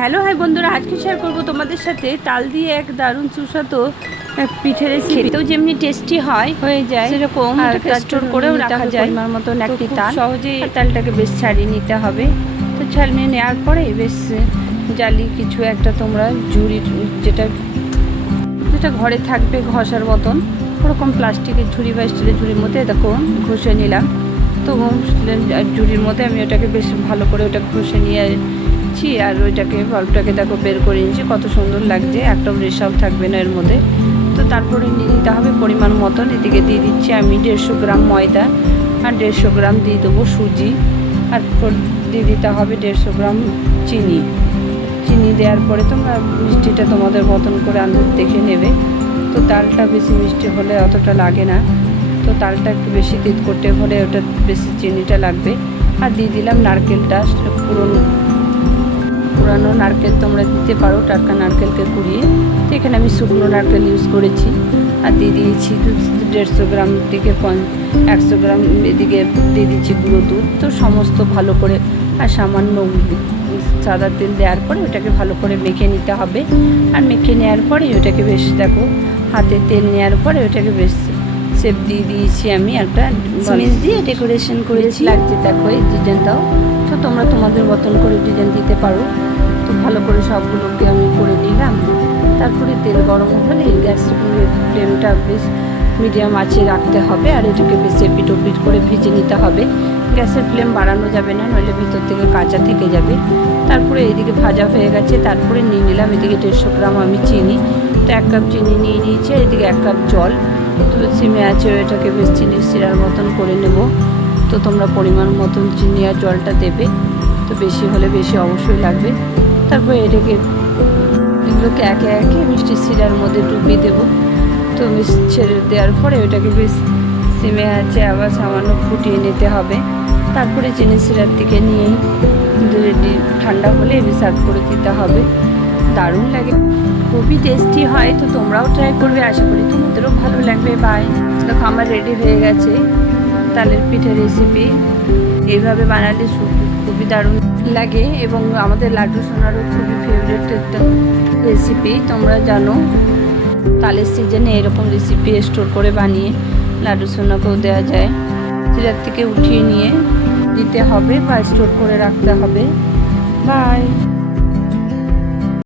Hello hi বন্ধুরা, আজকে share করবো তোমাদের সাথে তাল দিয়ে এক দারুণ সুস্বাদু পিঠের খেতেও যেমনি টেস্টি হয় হয়ে যায় সেরকম স্টোর করেও রাখা যায়। পরিমাণ মতন একটি তাল সহজেই তালটাকে বেশ ছাড়িয়ে নিতে হবে। তো ছাড়িয়ে নেওয়ার পরে বেশ জালি কিছু একটা তোমরা ঝুড়ি যেটা ঘরে থাকবে ঘষার মতন ওরকম প্লাস্টিকের ঝুড়ি বা স্টিলের ঝুড়ির মধ্যে দেখো ঘষে নিলাম। তো ঝুড়ির মধ্যে আমি ওটাকে বেশ ভালো করে ওটা ঘষে নিয়েছি আর ওইটাকে বাল্বটাকে দেখো বের করে নিয়েছি, কত সুন্দর লাগছে, একটাও রেশাও থাকবে না এর মধ্যে। তো তারপরে নিয়ে নিতে হবে পরিমাণ মতন। এদিকে দিয়ে দিচ্ছি আমি 150 গ্রাম ময়দা আর 150 গ্রাম দিয়ে দেবো সুজি আর দিয়ে দিতে হবে 150 গ্রাম চিনি দেওয়ার পরে তোমরা মিষ্টিটা তোমাদের মতন করে আন্দাজ দেখে নেবে। তো তালটা বেশি মিষ্টি হলে অতটা লাগে না, তো তালটা একটু বেশি তেত করতে হলে ওটা বেশি চিনিটা লাগবে। আর দিয়ে দিলাম নারকেলটা, পুরানো নারকেল তোমরা দিতে পারো, টাটকা নারকেলকে কুড়িয়ে। তো এখানে আমি শুকনো নারকেল ইউজ করেছি। আর দিয়ে দিয়েছি 150 গ্রাম থেকে 100 গ্রাম এদিকে দিয়ে দিচ্ছি গুঁড়ো দুধ। তো সমস্ত ভালো করে আর সামান্য সাদা তেল দেওয়ার পরে ওটাকে ভালো করে মেখে নিতে হবে। আর মেখে নেওয়ার পরে ওটাকে বেশ দেখো হাতে তেল নেওয়ার পরে ওটাকে বেশ শেপ দিয়ে দিয়েছি। আমি একটা চিমিচ দিয়ে ডেকোরেশন করেছি, লাগছে দেখো এই ডিজাইনটাও। তো তোমরা তোমাদের মতন করে ডিজাইন দিতে পারো। তো ভালো করে সবগুলোকে আমি করে নিলাম। তারপরে তেল গরম হলে গ্যাস ফ্লেমটা বেশ মিডিয়াম আঁচে রাখতে হবে আর এটাকে বেশ এপিট ওপিট করে ভেজে নিতে হবে। গ্যাসের ফ্লেম বাড়ানো যাবে না, নইলে ভিতর থেকে কাঁচা থেকে যাবে। তারপরে এইদিকে ভাজা হয়ে গেছে, তারপরে নিয়ে নিলাম এদিকে 150 গ্রাম আমি চিনি। তো 1 কাপ চিনি নিয়ে নিয়েছি, এদিকে 1 কাপ জল। তো সিমে আছে এটাকে বেশ চিনির সিরার মতন করে নেব। তো তোমরা পরিমাণ মতন চিনি আর জলটা দেবে, তো বেশি হলে বেশি অবশ্যই লাগবে। তারপরে এগুলোকে একে একে মিষ্টি সিরার মধ্যে ডুবিয়ে দেবো। তো ছেড়ে দেওয়ার পরে ওটাকে বেশ সিমে আছে আবার সামান্য ফুটিয়ে নিতে হবে। তারপরে চিনি সিরার দিকে নিয়েই রেডি, ঠান্ডা হলে সার্ভ করে দিতে হবে। দারুণ লাগে, খুবই টেস্টি হয়। তো তোমরাও ট্রাই করবে, আশা করি তোমাদেরও ভালো লাগবে। বাই। দেখো আমার রেডি হয়ে গেছে তালের পিঠে রেসিপি। এইভাবে বানালে খুবই দারুণ লাগে এবং আমাদের লাড্ডু সোনারও খুবই ফেভারিট একটা রেসিপি। তোমরা জানো তালের সিজনে এরকম রেসিপি স্টোর করে বানিয়ে লাড্ডু সোনাকেও দেওয়া যায়। সিরার থেকে উঠিয়ে নিয়ে দিতে হবে বা স্টোর করে রাখতে হবে। বাই।